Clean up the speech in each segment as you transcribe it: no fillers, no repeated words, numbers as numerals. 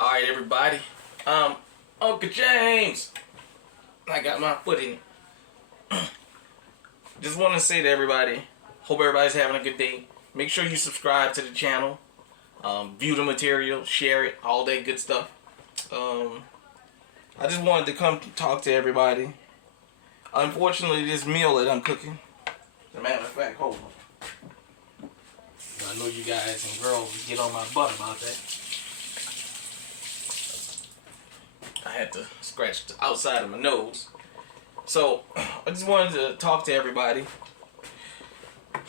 Alright, everybody. Uncle James. I got my foot in it. Just want to say to everybody, hope everybody's having a good day. Make sure you subscribe to the channel. View the material, share it, all that good stuff. I just wanted to come talk to everybody. Unfortunately, this meal that I'm cooking, as a matter of fact, hold on. I know you guys and girls get on my butt about that. I had to scratch the outside of my nose. So, I just wanted to talk to everybody a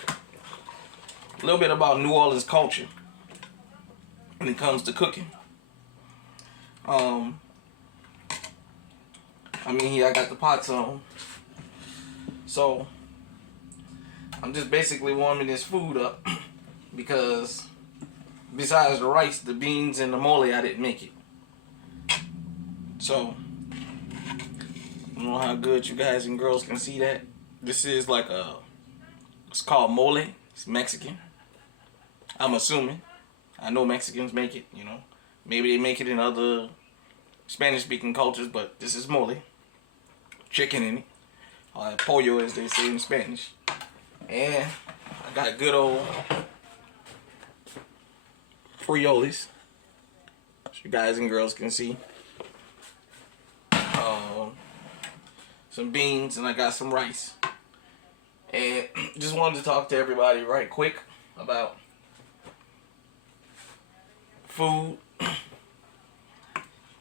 little bit about New Orleans culture when it comes to cooking. Here I got the pots on. So, I'm just basically warming this food up because besides the rice, the beans, and the mole, I didn't make it. So, I don't know how good you guys and girls can see that. This is like it's called mole. It's Mexican. I'm assuming. I know Mexicans make it, you know. Maybe they make it in other Spanish-speaking cultures, but this is mole. Chicken in it. Pollo, as they say in Spanish. And I got good old frijoles, so you guys and girls can see. Some beans, and I got some rice. And just wanted to talk to everybody right quick about food.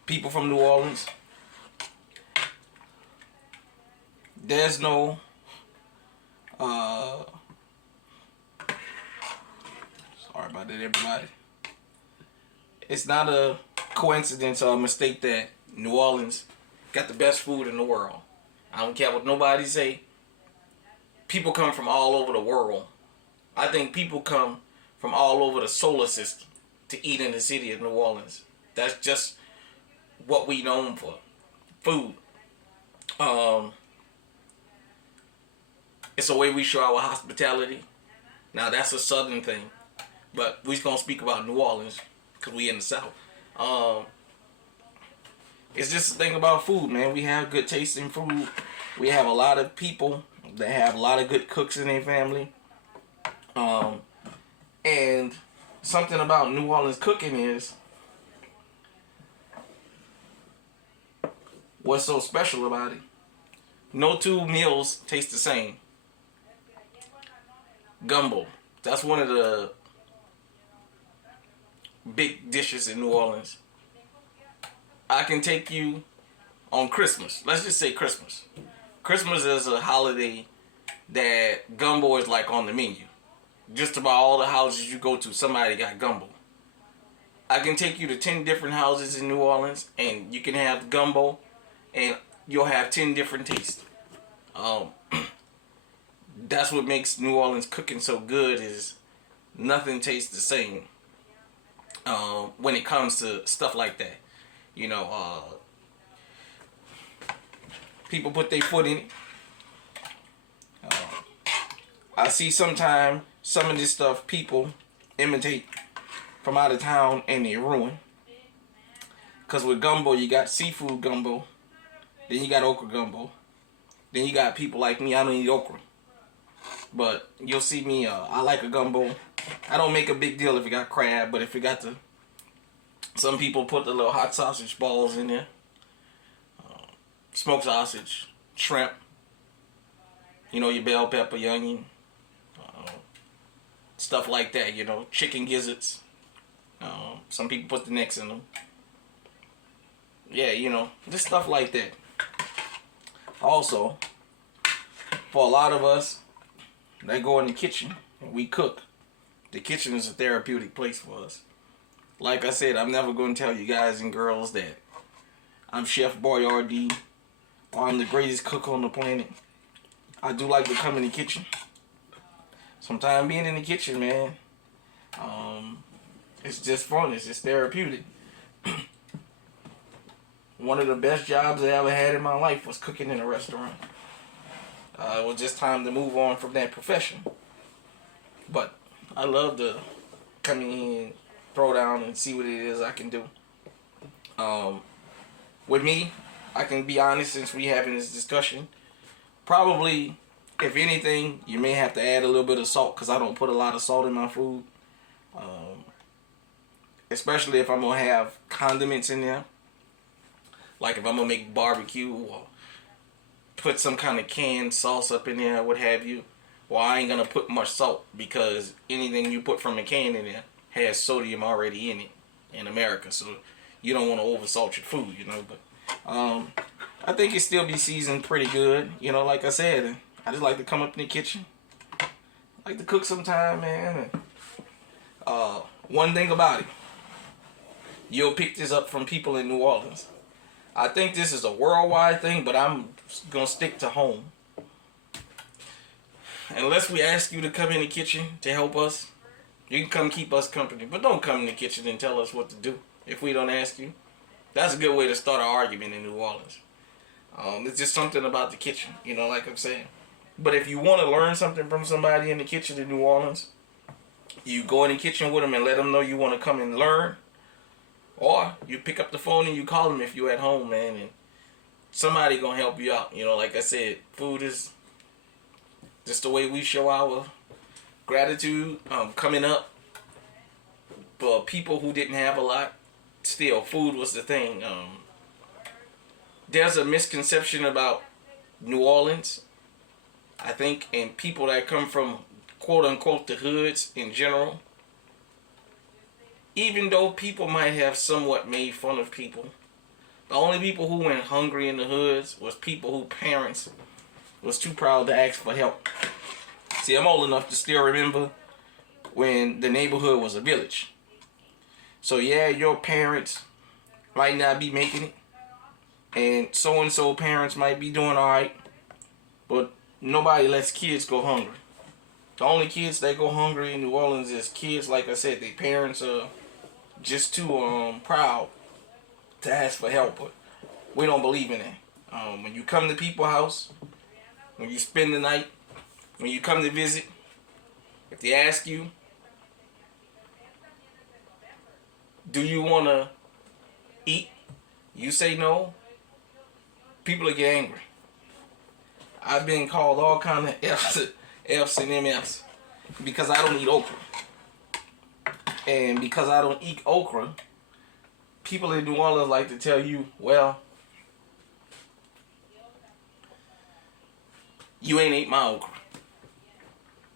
People from New Orleans. There's no sorry about that, everybody. It's not a coincidence or a mistake that New Orleans got the best food in the world. I don't care what nobody say. People come from all over the world. I think people come from all over the solar system to eat in the city of New Orleans. That's just what we known for. Food. It's a way we show our hospitality. Now that's a southern thing, but we're gonna speak about New Orleans because we in the South. It's just a thing about food, man. We have good tasting food. We have a lot of people that have a lot of good cooks in their family. And something about New Orleans cooking is what's so special about it. No two meals taste the same. Gumbo. That's one of the big dishes in New Orleans. I can take you on Christmas. Let's just say Christmas. Christmas is a holiday that gumbo is like on the menu. Just about all the houses you go to, somebody got gumbo. I can take you to 10 different houses in New Orleans and you can have gumbo and you'll have 10 different tastes. That's what makes New Orleans cooking so good is nothing tastes the same when it comes to stuff like that. You know, people put their foot in it. I see sometimes some of this stuff people imitate from out of town and they ruin. Because with gumbo, you got seafood gumbo. Then you got okra gumbo. Then you got people like me, I don't eat okra. But you'll see me, I like a gumbo. I don't make a big deal if it got crab, but if it got the... Some people put the little hot sausage balls in there. Smoked sausage, shrimp. You know, your bell pepper, your onion. Stuff like that, you know. Chicken gizzards. Some people put the necks in them. Yeah, you know, just stuff like that. Also, for a lot of us that go in the kitchen and we cook, the kitchen is a therapeutic place for us. Like I said, I'm never going to tell you guys and girls that I'm Chef Boyardee or I'm the greatest cook on the planet. I do like to come in the kitchen. Sometimes being in the kitchen, man, it's just fun. It's just therapeutic. One of the best jobs I ever had in my life was cooking in a restaurant. It was just time to move on from that profession. But I love to come in, throw down, and see what it is I can do. With me, I can be honest since we having this discussion. Probably, if anything, you may have to add a little bit of salt because I don't put a lot of salt in my food. Especially if I'm gonna have condiments in there. Like if I'm gonna make barbecue or put some kind of canned sauce up in there, what have you. Well, I ain't gonna put much salt because anything you put from a can in there has sodium already in it in America. So you don't want to oversalt your food, you know. But I think it still be seasoned pretty good. You know, like I said, I just like to come up in the kitchen. I like to cook sometime, man. One thing about it, you'll pick this up from people in New Orleans. I think this is a worldwide thing, but I'm gonna stick to home. Unless we ask you to come in the kitchen to help us, you can come keep us company. But don't come in the kitchen and tell us what to do if we don't ask you. That's a good way to start an argument in New Orleans. It's just something about the kitchen, you know, like I'm saying. But if you want to learn something from somebody in the kitchen in New Orleans, you go in the kitchen with them and let them know you want to come and learn. Or you pick up the phone and you call them if you're at home, man, and somebody gonna help you out. You know, like I said, food is just the way we show our gratitude. Coming up, for people who didn't have a lot, still food was the thing. There's a misconception about New Orleans, I think, and people that come from quote unquote the hoods in general. Even though people might have somewhat made fun of people, the only people who went hungry in the hoods was people whose parents was too proud to ask for help. See, I'm old enough to still remember when the neighborhood was a village. So yeah, your parents might not be making it, and so parents might be doing alright, but nobody lets kids go hungry. The only kids that go hungry in New Orleans is kids, like I said, their parents are just too proud to ask for help, but we don't believe in that. When you come to people's house, when you spend the night, when you come to visit, if they ask you, do you want to eat? You say no, people will get angry. I've been called all kind of F's and MFs because I don't eat okra. And because I don't eat okra, people in New Orleans like to tell you, well, you ain't ate my okra.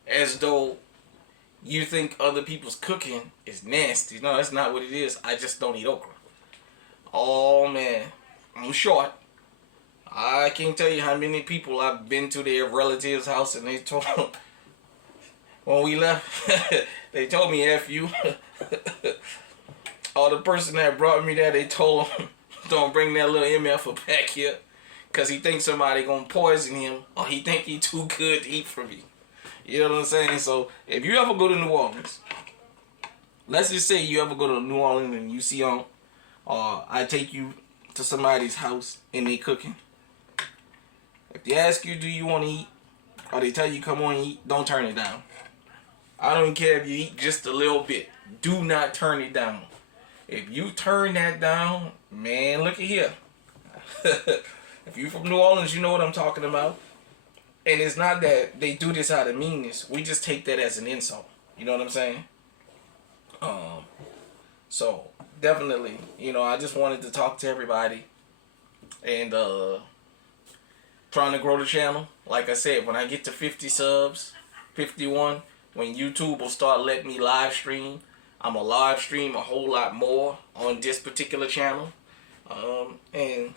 As though you think other people's cooking is nasty. No, that's not what it is. I just don't eat okra. Oh man, I'm short. I can't tell you how many people I've been to their relatives' house and they told them, when we left, they told me F you. Or the person that brought me there, they told him, don't bring that little MF back here. Because he thinks somebody going to poison him. Or he think he too good to eat from me. You know what I'm saying? So, if you ever go to New Orleans, let's just say you ever go to New Orleans and you see I take you to somebody's house and they cooking. If they ask you, do you want to eat? Or they tell you, come on and eat, don't turn it down. I don't care if you eat just a little bit. Do not turn it down. If you turn that down, man, look at here. If you're from New Orleans, you know what I'm talking about. And it's not that they do this out of meanness. We just take that as an insult. You know what I'm saying? So, definitely, I just wanted to talk to everybody. And, trying to grow the channel. Like I said, when I get to 50 subs, 51, when YouTube will start letting me live stream, I'm going to live stream a whole lot more on this particular channel. And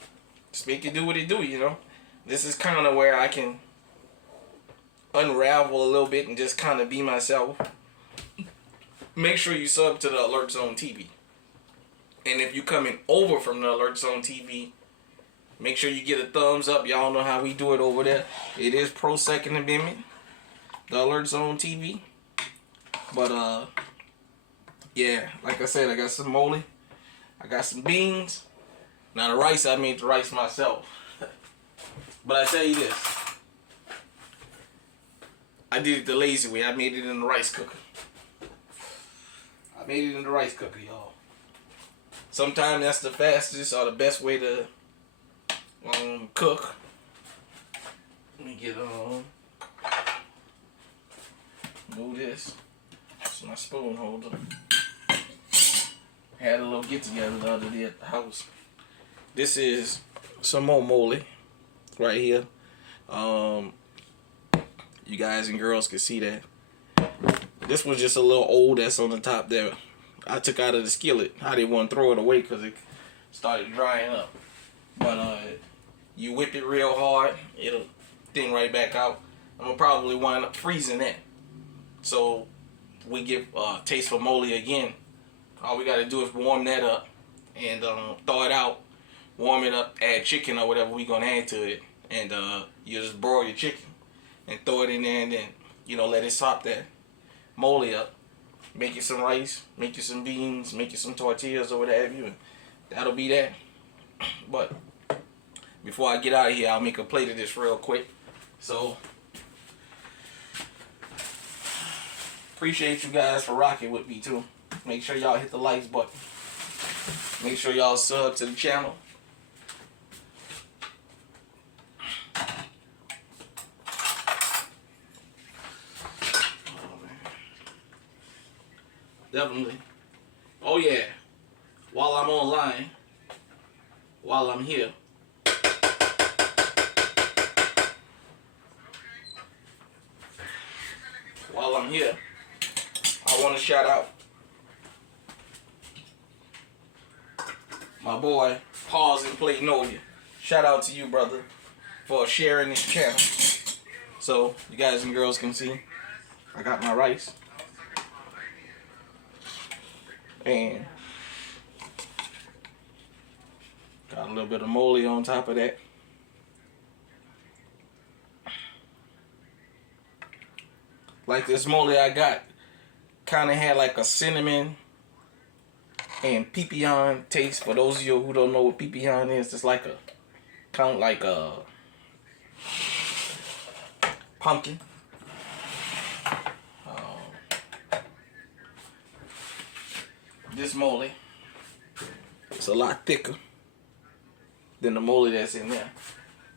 just make it do what it do, This is kind of where I can unravel a little bit and just kind of be myself. Make sure you sub to the Alert Zone TV. And if you're coming over from the Alert Zone TV, make sure you get a thumbs up. Y'all know how we do it over there. It is pro Second Amendment, the Alert Zone TV. But yeah, like I said, I got some moly, I got some beans. Now the rice, I made the rice myself. But I tell you this, I did it the lazy way. I made it in the rice cooker. Y'all. Sometimes that's the fastest or the best way to cook. Let me get move this. It's my spoon holder. Had a little get together the other day at the house. This is some more moly right here. You guys and girls can see that. This was just a little old that's on the top there. I took out of the skillet. I didn't want to throw it away because it started drying up. But you whip it real hard, it'll thin right back out. I'm gonna probably wind up freezing that. So we get taste for moly again. All we gotta do is warm that up and thaw it out. Warm it up, add chicken or whatever we gonna add to it, and you just broil your chicken and throw it in there, and then let it sop that moly up. Make you some rice, make you some beans, make you some tortillas or what have you, and that'll be that. But before I get out of here, I'll make a plate of this real quick. So appreciate you guys for rocking with me too. Make sure y'all hit the likes button. Make sure y'all sub to the channel. Definitely. Oh yeah. While I'm online, while I'm here, I want to shout out my boy Pause and Play Nolia. Shout out to you, brother, for sharing this channel. So you guys and girls can see I got my rice. And got a little bit of moly on top of that. Like this moly I got kind of had like a cinnamon and pipián taste. For those of you who don't know what pipián is, it's like a kind of like a pumpkin. This moly, it's a lot thicker than the moly that's in there.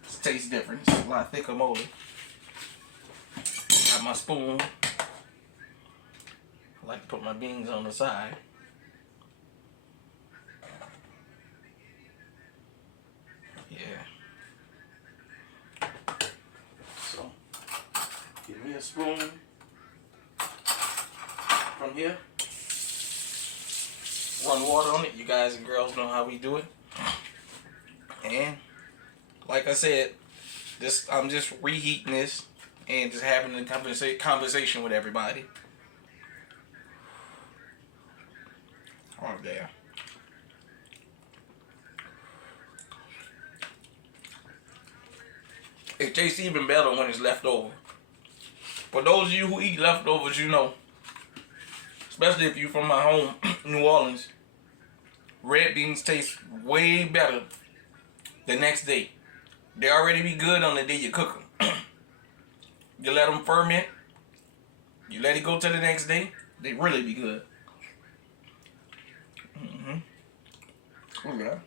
It tastes different. It's a lot thicker moly. Got my spoon. I like to put my beans on the side. Yeah. So, give me a spoon from here. Run water on it. You guys and girls know how we do it. And like I said, I'm just reheating this and just having a conversation with everybody. Oh yeah. It tastes even better when it's left over. For those of you who eat leftovers, you know. Especially if you're from my home, New Orleans, red beans taste way better the next day. They already be good on the day you cook them. You let them ferment, you let it go to the next day, they really be good. Oh yeah.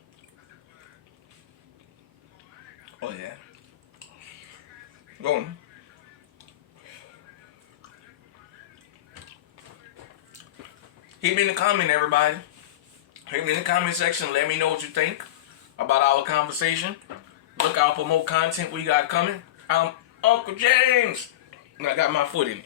Oh yeah. Go on. Hit me in the comment, everybody. Hit me in the comment section. Let me know what you think about our conversation. Look out for more content we got coming. I'm Uncle James. And I got my foot in it.